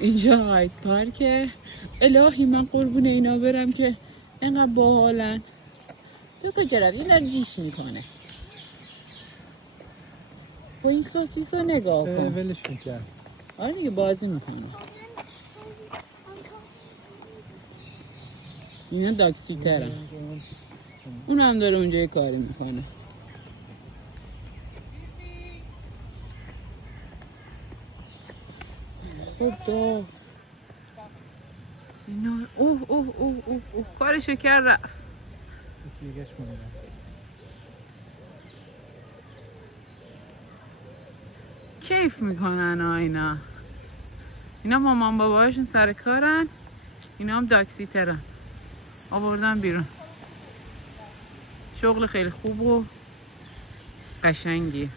اینجا هاید پارکه. الهی من قربون اینا برم که اینقدر باحالن. تو کجا روی؟ این داره جیش میکنه. با این سوسیس رو نگاه کن. ولش میکرد. آره دیگه بازی میکنه. اینا داکسیترن. اون هم داره اونجا کاری میکنه. خدا اینا اوه کارشو کرد رفت. کیف میکنن اینا مامان باباشون سر کارن، اینا هم داکسیترن. آوردن بیرون. شغل خیلی خوب و قشنگی.